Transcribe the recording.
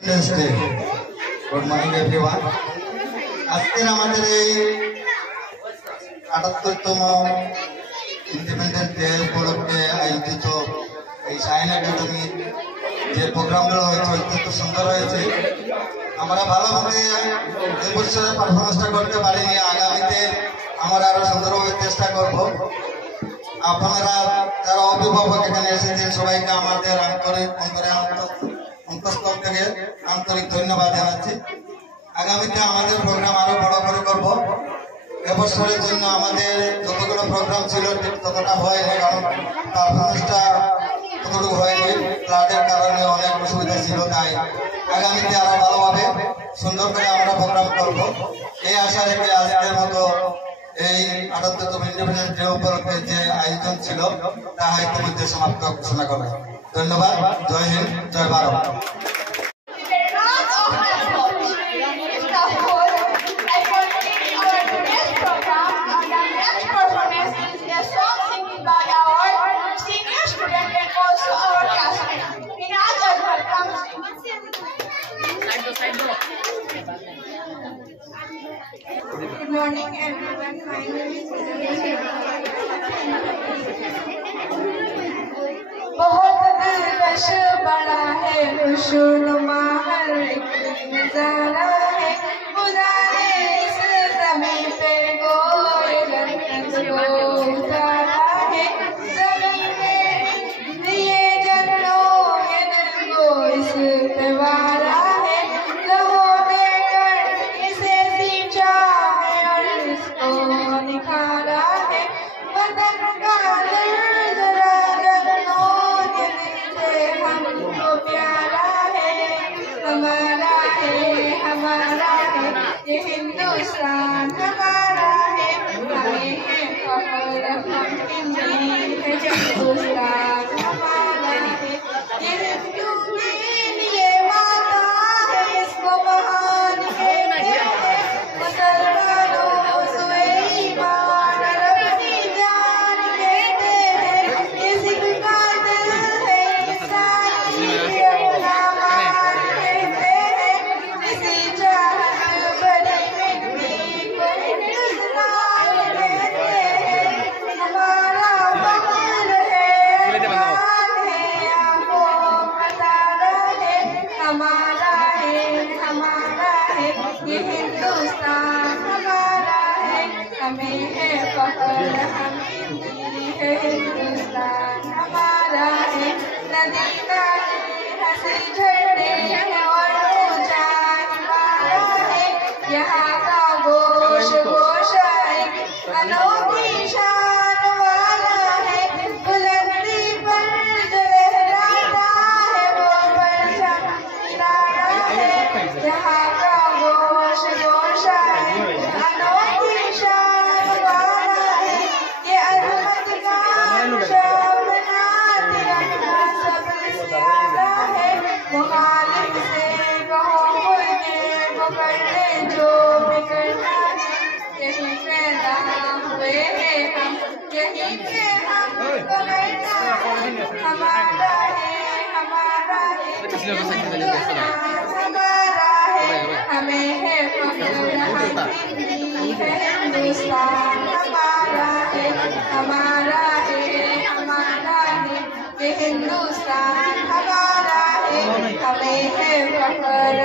Good morning everyone. আজকের আমাদের এই ৭৮তম ইন্ডিপেন্ডেন্স ডে উপলক্ষে আয়োজিত এই সাইন একাডেমি যে প্রোগ্রামগুলো হয়েছে অত্যন্ত সুন্দর হয়েছে। আমরা ভালোভাবে এই বছরের পারফরমেন্সটা করতে পারিনি, আগামীতে আমরা আরো সুন্দরভাবে চেষ্টা করব। আপনারা যারা অভিভাবক এখানে এসেছেন সবাইকে আমাদের অন্তঃস্থল থেকে আন্তরিক ধন্যবাদ জানাচ্ছি। আগামীতে আমাদের প্রোগ্রাম আরো বড় করে করব। এবছরের জন্য আমাদের যতগুলো প্রোগ্রাম ছিল ঠিক ততটা হয়নি, কারণ পারফরমেন্সটা ততটুকু হয়নি, ফ্লাডের কারণে অনেক অসুবিধা ছিল। তাই আগামীতে আরো ভালোভাবে সুন্দর করে আমরা প্রোগ্রাম করব এই আশা রেখে আজকের মতো এই ৭৮তম ইন্ডিপেন্ডেন্স ডে উপলক্ষে যে আয়োজন ছিল তা ইতিমধ্যে সমাপ্ত ঘোষণা করা। ধন্যবাদ। জয় হিন্দ, জয় Bharat. Good morning everyone. My name is बहुत दिलकश बड़ा है खुशनुमा हर एक नजारा है, खुदा ने इस ज़मीं पे गोए जन्नत को उतारा है। ज़मीं पे दिए जन्नों ये दिल को इस पे वारा है, लहू देकर इसे सींचा है और इसको निखारा है। वतन का दर्द हमको प्यारा है, हमारा है ये हिंदुस्तान हमारा है, हमें है फख्र हम हिंदी है, हिंदुस्तान हमारा है। ये हिंदू के लिए माता है, इसको महान कहते हैं मुसलमानों से ईमान अपनी जान कहते हैं। ये सिख का दिल है, ईसाई अपना मान कहते हैं, इसी चाहत बड़ी मिट्टी को हिंदुस्तान कहते हैं। हमारा फख्र है, अरमान है, आपको मसाला है, हमारा है ये हिंदुस्तान हमारा है, हमें है फख्र हम हिंदी है, हिंदुस्तान हमारा है। नदी नाले हंसी झरने हैं और ऊंचा हिमालय है, यहाँ का गोशा एक अनोखी शान वाला है। बुलंदी पर जो लहराता है वो परचम किनारा है, यहाँ का गोशा एक अनोखी शान वाला है। ये अजमत का शोभना तिरंगा सबसे आला है, मुखालिफ से कहो मुझे वो कर ले जो भी करना है। यहीं पैदा हुए हैं हम, यहीं पे हमको रहना है, हमारा है हिंदुस्तान हमारा है, हमें है फख्र हम हिंदी है, हिंदुस्तान हमारा है ये हिंदुस्तान हमारा है, हमें है फख्र